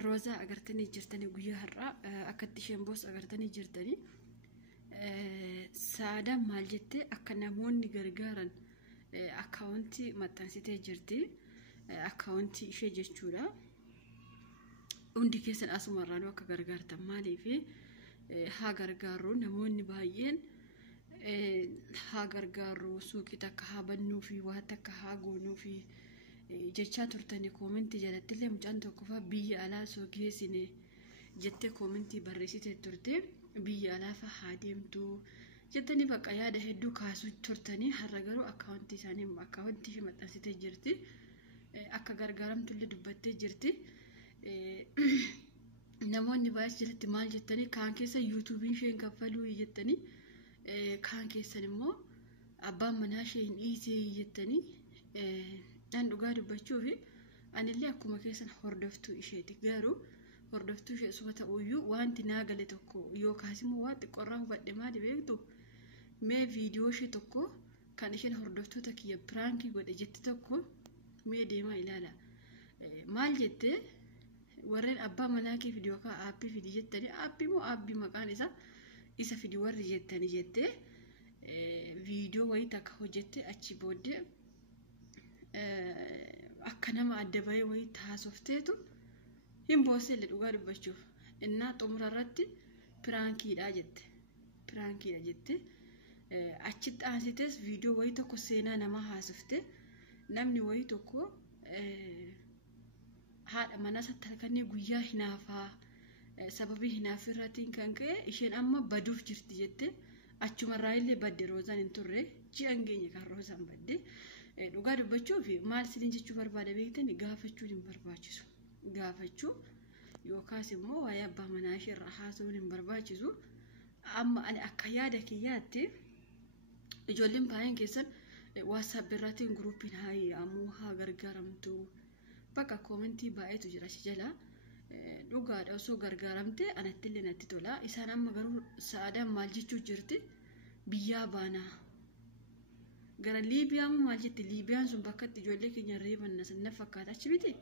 Roza agartanii jirtanii guyyaa har'a akkatti isheen boos agartanii jirtanii saada maal jettee akka namoonni gargaaran akkaawuntii maxxansitee jirti akkaawuntii ishee jechuudha. Hundi keessan asumarraan akka gargaartan maaliif haa gargaarru namoonni baay'een haa gargaarru suuqii takka haa bannuu fi waa takka haa goonuu fi jechaa turtanii koomentii jalatti illee mucaan tokko fa biyya alaa soo geessine jettee koomentii barreessitee turte biyya alaa fa haa deemtu jettanii bakka yaada hedduu kaasuu turtanii har'a garuu akkaawuntii isaanii akkaawuntii ishee maxxansitee jirti akka gargaaramtu illee dubbattee jirti. Namoonni baay'ee jalatti maal jettanii kaan keessa yuutuubiin isheen kaffaluu jettanii kaan keessan immoo abbaan manaa ishee hin dhiisee jettanii an dhugaa dubbachuu fi anillee akkuma keessan hordoftuu isheeti garuu hordoftuu ishee suba ta'uyyuu wanti naa gale tokko yookaas immoo waan xiqqoorraa hubadhe maali beektu mee viidiyoo ishee tokko kan isheen hordoftoota kiyya piraankii godhe jette tokko mee deemaa ilaala maal jettee warreen abbaa manaa kee viidiyoo kaa aappii fidi jettanii aappii moo aappii maqaan isa fidi warri jettanii jettee viidiyoo wayii takka hojjette achi booddee akka nama adda bahee wayii taasofteetu hin booselle dhugaa dubbachuuf innaa xumura irratti piraankiidha jette achitti aansitees viidiyoo wayii tokko seenaa nama haasofte namni wayii tokko haadha manaa sattalkannee guyyaa hinaafaa sababii hinaafirraatiin kan ka'e isheen amma baduuf jirti jette achumarraa illee badde Roozaan hin turre ji'an geenye kan Roozaan badde dhugaa dubbachuuf maal siniin jechuu barbaada beektanii gaafachuun hin barbaachisu gaafachuu yookaas immoo waa'ee abbaa manaa isheerraa haasa'uun hin barbaachisu amma ani akka yaada kiyyaatti ijoolleen baay'een keessan WhatsApp irraatiin guruupiin ammoo haa gargaaramtu bakka koomentii baay'eetu jira si jala dhugaadha osoo gargaaramte anatti illee natti tola isaan amma garuu sa'aadaan maal jechuu jirti biyyaa baanaa gara Liibiyaa maal jetti Liibiyaan sun bakka itti ijoollee keenya reeban na fakkaata achi miti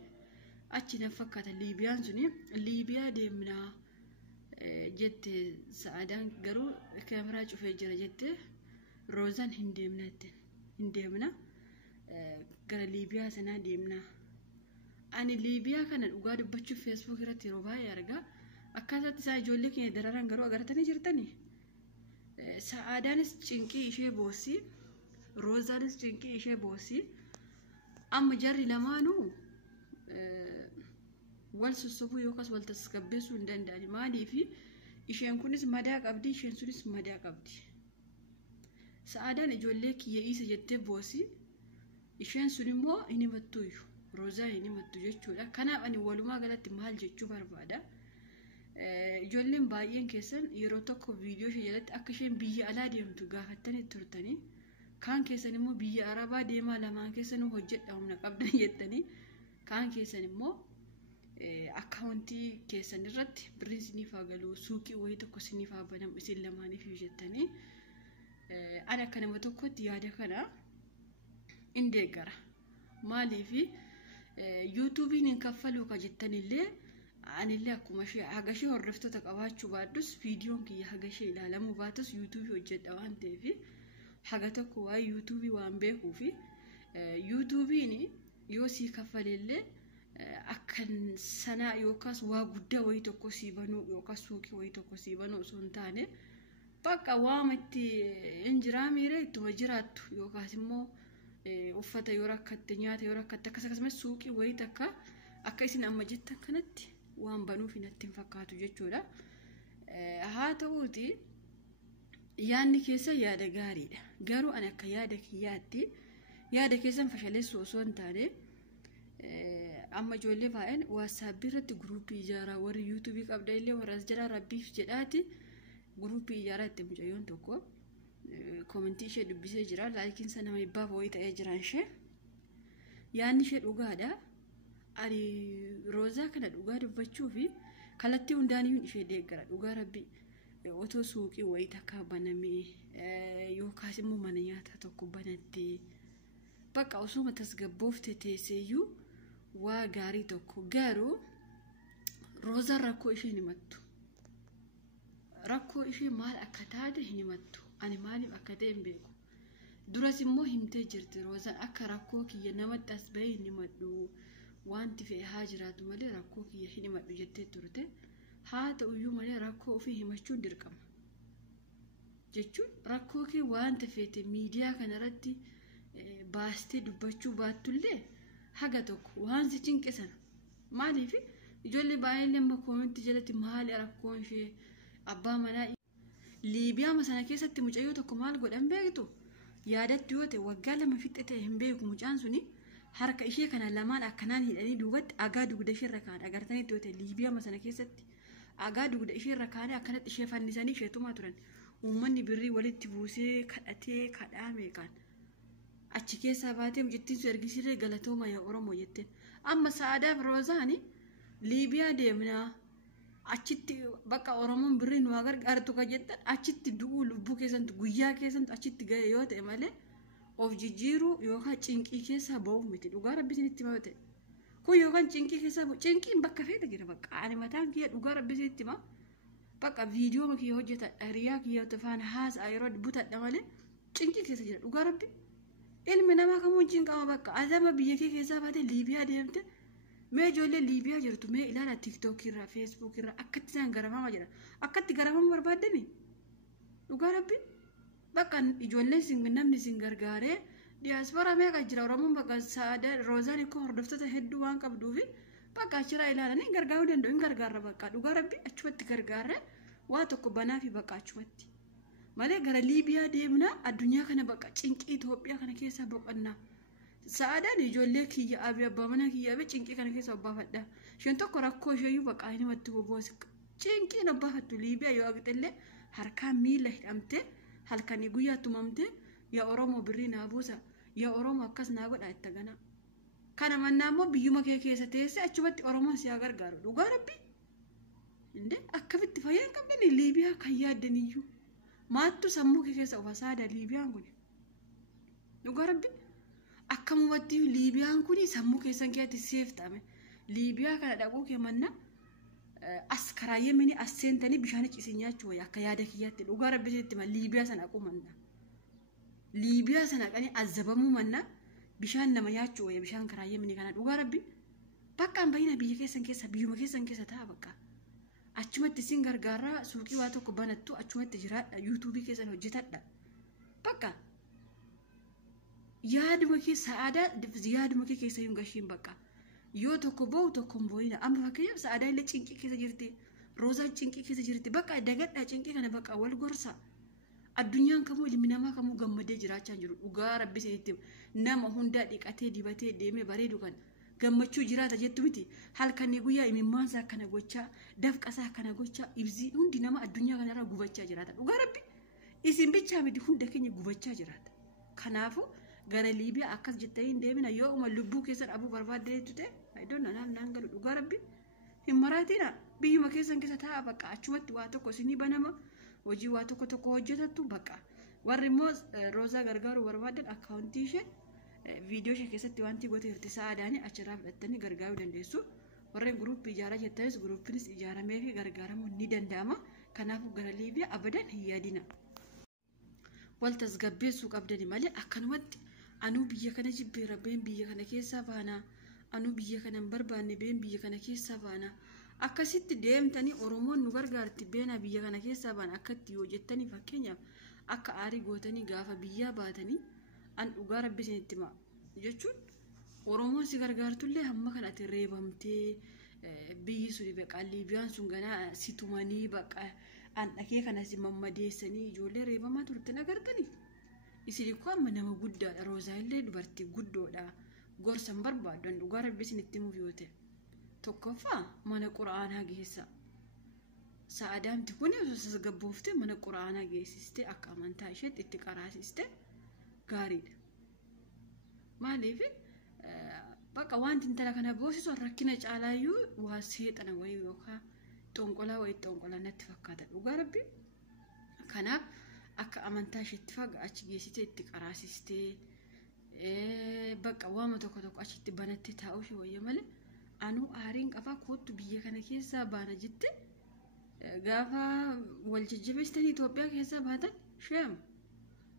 achi na fakkaata Liibiyaan suni Liibiyaa deemnaa jette sa'aadaan garuu kaameraa cufee jira jette Roozaan hin deemna gara Liibiyaa sanaa deemnaa ani Liibiyaa kana dhugaa dubbachuuf Facebook irratti yeroo baay'ee argaa akkaasaatti isaa ijoollee keenya dararan garuu agartanii jirtanii sa'aadaanis cinqii ishee boosii Roozaanis cinqii ishee boosii amma jarri lamaanuu wal sussuufuu yookaas wal tasgabbeessuu hin danda'ani maaliif isheen kunis madaa qabdi isheen sunis madaa qabdi sa'aadaan ijoollee kiyya isa jettee boosii isheen sun immoo hin himattuuyyu Roozaa hin himattu jechuudha kanaaf ani walumaa galatti maal jechuu barbaada ijoolleen baay'een keessan yeroo tokko viidiyoo ishee jalatti akka isheen biyya alaa deemtu gaafattanii turtanii kaan keessan immoo biyya Arabaa deemaa lamaan keessan hojjedha humna qabdan jettanii kaan keessan immoo akkaawuntii keessan irratti birriin siniif haa galuu suuqii wayii tokko siniif haa banamu isin lamaaniif jettanii ani akka nama tokkotti yaada kana hin deeggara maaliif yuutuubiin hin kaffaluu ka jettanillee anillee akkuma ishee haga ishee hordoftoota qabaachuu baadhus viidiyoon kiyya haga ishee ilaalamuu baatus yuutuubii hojjedha waan ta'eef haga tokko waa'ee yuutuubii waan beekuuf yuutuubiin yoo sii kaffalellee akkan sanaa yookaas waa guddaa wayii tokko sii banuu yookaas suuqii wayii tokko sii banuu osoo hin taane bakka waama itti hin jiraamiire ittuma jiraattu yookaas immoo uffata yoo rakkatte nyaata yoo rakkatte akkasumas suuqii wayii takka akka isin amma jettan kanatti waan banuuf natti hin fakkaatu jechuudha haa ta'uuti yaadni keessa yaada gaariidha garuu ani akka yaada kiyyaatti yaada keessan fashaleessuu osoo hin taane amma ijoollee baay'een WhatsApp irratti guruupii ijaaraa warri yuutuubii qabda illee warra as jira rabbiif jedhaati guruupii ijaaraa itti mucayyoon tokko koomentii ishee dubbisee jira laakiin sana nama ibbaaf wayii ta'ee jiran ishee yaadni ishee dhugaadha ani Roozaa kana dhugaa dubbachuu fi kallattii hundaaniyyuu ishee deeggara dhugaa rabbi otoo suuqii wayii takka banamee yookaas immoo mana nyaataa tokko banattee bakka osuma tasgabbooftee teesseeyyuu waa gaarii tokko garuu Roza rakkoo ishee himattu. Rakkoo ishee maal akka taate himattu. Ani maaliif akka ta'e hin beeku. Duras immoo himtee jirti Rozaan akka rakkoo kiyya namatti as bahee hin himadhu. Wanti fe'ee haa jiraatu malee rakkoo kiyya hin himadhu jettee turte. Haa ta'uyyuu malee rakkoo ofii himachuun dirqama. Jechuun rakkoo kee wanta feete miidiyaa kanarratti baastee dubbachuu baattullee haga tokko waan si cinqisan. Maaliif ijoollee baay'een amma koomentii jalatti maali rakkoon ishee abbaa manaa Liibiyaa masana keessatti mucayyoo tokko maal godhan beektu? Yaadatti yoo ta'e waggaa 2 fixxee hin beeku mucaan suni harka ishee kana lamaan akkanaan hidhanii duubatti agaa dugda ishee irra kaan agartanitti yoo ta'e Liibiyaa masana keessatti agaa dugda ishee irra kaanii akkanatti ishee fannisanii isheetumaa turan. Uummanni birrii walitti buusee kadhatee kadhaa meeqaan achi keessaa baatee mucittiin su ergisirree galatooma yaa Oromoo jetteen. Amma Sa'aadaaf Roozaani Liibiyaa deemnaa achitti bakka Oromoon birrii nu gargaartu ka jettan achitti du'uu lubbuu keessantu guyyaa keessantu achitti ga'e yoo ta'e malee of jijjiiruu yookaan cinqii keessaa ba'uuf miti. Dhugaa Rabbiin itti hima ta'e. Kun yookaan cinqii keessaa cinqiin bakka feete jira bakka ani mataan kiyya dhugaa Rabbiin itti hima. Bakka viidiyoo kiyya hojjetadha riyaa kiyya faana haasa'a yeroo butadha malee cinqii keessa jira dhugaa Rabbi. Ilmi namaa kamuu cinqama bakka azama biyya kee keessaa baatee Liibiyaa deemte. Mee ijoollee Liibiyaa jirtu mee ilaala TikTok irraa Facebook irraa akkatti isaan garamamaa jira. Akkatti garamamuu barbaaddani? Dhugaa Rabbi. Bakka ijoolleen namni sin gargaaree diiyaasporaa meeqa jira Oromoon bakka Sa'aadaa Roozaan ikkoo hordoftoota hedduu waan qabduufi bakka achirraa ilaalanii gargaaruu danda'u hin gargaarra bakka dhugaa Rabbi achumatti gargaarre waa tokko banaa fi bakka achumatti. Malee gara Liibiyaa deemnaa addunyaa kana bakka cinqii Itoophiyaa kana keessaa boqonnaa. Sa'aadaan ijoollee kiyya abi abbaa manaa kiyya abi cinqii kana keessa obbaafadha. Isheen tokko rakkoo isheeyyuu bakka inni matti boboos cinqiin obbaafattu Liibiyaa yoo agxillee harkaan miila hidhamtee halkanii guyyaa tumamtee yaa Oromoo birrii naa buusa yaa Oromoo akkas naa godha itti ganaa. Kana mannaa immoo biyyuma kee keessa teessee achumatti Oromoon si haa gargaaru dhugaa Rabbi. Indee akkamitti fayyaa hin qabdani Liibiyaa kan yaaddaniyyuu. Maattu sammuu kee keessa ofa Sa'aadaa Liibiyaan kun. Dhugaa Rabbi. Akkamumatti Liibiyaan kun sammuu keessan keessatti seef ta'ame. Liibiyaa kana dhaquu kee manna as karaa Yemenii as seentanii bishaan ciisin nyaachuu wayya akka yaada kiyyaatti dhugaa Rabbi sitti ma Liibiyaa sana dhaquu manna. Liibiyaa sana dhaqanii azabamuu manna bishaan nama nyaachuu wayya bishaan karaa Yemenii kana dhugaa Rabbi. Bakka baay'ina biyya keessan keessa biyyuma keessan keessa ta'a bakka. Achumatti sin gargaaraa suuqii waa tokko banattu achumatti jiraadha yuutuubii keessan hojjetadha. Bakka yaaduma kee Sa'aadaa yaaduma kee keessa hin gashiin bakka. Yoo tokko ba'u tokko hin boo'ina. Amma fakkeenyaaf Sa'aadaa illee cinqii keessa jirti. Roozaan cinqii keessa jirti. Bakka dagadhaa cinqii kana bakka wal gorsa. Addunyaan kamuu ilmi namaa kamuu gammadee jiraachaa jiru. Dhugaa Rabbi isinitti nama hundaa dhiqatee dibatee deemee bareedu kan gammachuu jiraata jettu miti. Halkanii guyyaa imimmaansaa akkana gochaa dafqasaa akkana gochaa ibsii hundi nama addunyaa kanarra gubachaa jiraata. Dhugaa Rabbi isin bichaa miti hunda keenya gubachaa jiraata. Kanaafuu gara Liibiyaa akkas jettanii deemina yoo uma lubbuu keessan abuu barbaaddeetu ta'e idoon naan galu dhugaa Rabbi hin maraatina biyyuma keessan keessa ta'a bakka achumatti waa tokko isinii banama hojii waa tokko hojjetattu bakka warri immoo Roozaa gargaaruu barbaadan akkaawuntii ishee viidiyoo ishee keessatti wanti gootee jirti Sa'aadaanii achirraa fudhattanii gargaaruu dandeessu. Warreen guruuppii ijaaraa jettanis guruuppiinis ijaaramee fi gargaaramuu ni danda'ama. Kanaafuu gara Liibiyaa abadan hin yaadina. Wal tasgabbeessuu qabdani malee akkanumatti anuu biyya kana jibbeera been biyya kana keessaa baana anuu biyya kana hin barbaanne been biyya kana keessaa baana akkasitti deemtanii Oromoon nu gargaarti beena biyya kana keessaa baana akkatti yoo jettanii fakkeenyaaf akka aarii gootanii gaafa biyyaa baatanii an dhugaa Rabbi isinitti hima jechuun Oromoon si gargaartullee hamma kanatti reebamtee biyyi suni baqa Liibiyaan sun ganaa si tumanii baqa an dhaqee kana si mammadeessanii ijoollee reebamaa turte nagartanii. Isin ko amma nama guddaadha Roozaa illee dubartii guddoodha gorsan barbaaddan dhugaa Rabbi isinitti himuuf yoo ta'e tokkoffaa mana Quraanaa geessa Sa'aadaamti kun osoo gabbooftee mana Quraanaa geessiste akka amantaa isheetti itti qaraasiste gaariidha. Maaliif bakka wanti intala kana boosisu rakkina caalaayyuu waa seexana wayii yookaan xonqolaa natti fakkaata dhugaa Rabbi. Kanaaf akka amantaa isheetti faga achi geessitee itti qaraasistee bakka waama tokko achitti banattee taa'uu ishee wayya malee anuu aariin qaba kootu biyya kana keessaa baana jette gaafa wal jajjabeessitanii Itoophiyaa keessaa baatan sheem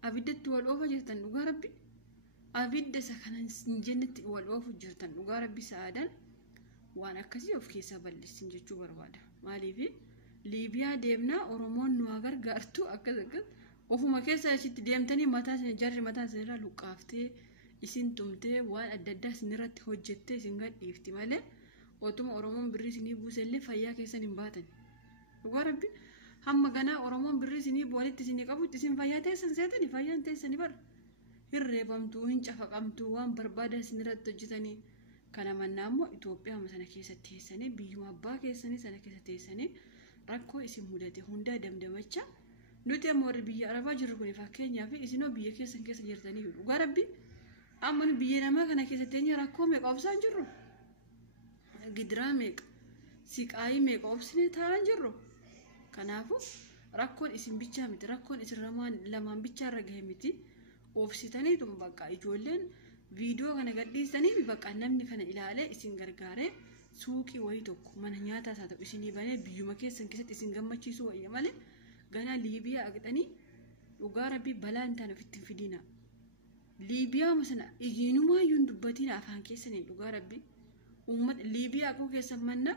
abiddatti wal oofa jirtan dhugaa rabbi abidda isa kana hin jennetti wal oofu jirtan dhugaa rabbi Sa'aadaan waan akkasii of keessaa balleessin jechuu barbaada. Maaliif Liibiyaa deemnaa Oromoon nu gargaartu akkas ofuma keessa isitti deemtanii mataa isin jarri mataa isinirraa luqqaaftee isin tumtee waan adda addaa isinirratti hojjettee isin gadhiifti malee otuma Oromoon birrii isinii buusellee fayyaa keessan hin baatan. Dhugaa rabbi hamma ganaa Oromoon birrii isinii walitti isinii qabutti isin fayyaa teessan seetanii fayyaan teessanii bara hirreeffamtuu hin cafaqamtuu waan barbaadan isinirratti hojjetanii kana mannaa immoo Itoophiyaa sana keessatti teessanii biyyuma abbaa keessanii sana keessa teessanii rakkoo isin mudate hundaa damdamachaa nuti amma warri biyya Arabaa jirru kun fakkeenyaaf isinoo biyya keessan keessa jirtanii dhugaa rabbi amma biyya namaa kana keessatti enya rakkoo meeqa obsaan jirru gidiraa meeqa siqaayii meeqa obsine ta'an jirru kanaafu rakkoon isin bichaa miti rakkoon isin lamaan bichaa irra gahe miti obsitanii tun bakka ijoolleen viidiyoo kana gadhiisanii bakka namni kana ilaalee isin gargaaree suuqii wayii tokko mana nyaataa isaa ta'u isinii banee biyyuma keessan keessatti isin gammachiisuu wayya malee ganaa Liibiyaa aqxanii dhugaa rabbi balaan ta'an ofitti hin fidina. Liibiyaa masana ijiinumaa yuun dubbatiin afaan keessanii dhugaa rabbi uummata Liibiyaa aquu keessan manna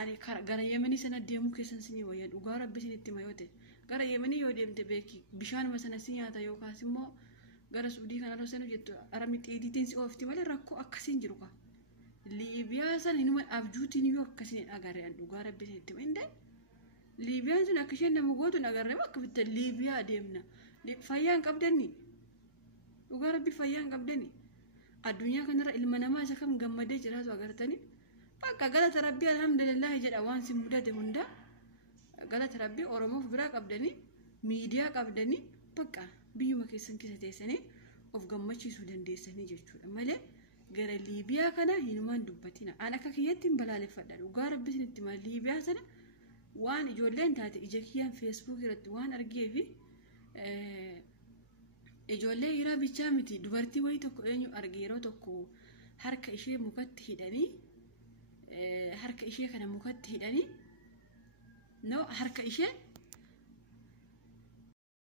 ani gara Yemenii sana deemuu keessan sinii wayya dhugaa rabbi isinitti mayote gara Yemenii yoo deemte beeki bishaan masana si nyaata yookaas immoo gara Suudii kana roosanu jettu arami xiidiitiin si oofti malee rakkoo akkasiin jiru ka Liibiyaa sana inuma abjuutiin yoo akkasiin agarreen dhugaa rabbi isinitti mainde Liibiyaan sun akka isheen nama gootu agarree bakka bitta Liibiyaa deemna fayyaan qabdanni dhugaa rabbi fayyaan qabdanni addunyaa kanarra ilma namaa isa kam gammadee jiraatu agartanii bakka galata rabbii alhamdulillah jedha waan si mudate hunda galata rabbii Oromoof biraa qabdanii miidiyaa qabdanii bakka biyyuma keessan keessa teessanii of gammachiisuu dandeessanii jechuudha malee gara Liibiyaa kana hinumaan dubbatina an akka kiyyatti hin balaaleffadha dhugaa rabbi isinitti maal Liibiyaa sana waan ijoolleen taate ija kiyyaan Facebook irratti waan argee fi ijoollee dhiiraa bichaa miti dubartii wayii tokko eenyu arge yeroo tokko harka ishee mukatti hidhanii harka ishee kana mukatti hidhanii no harka ishee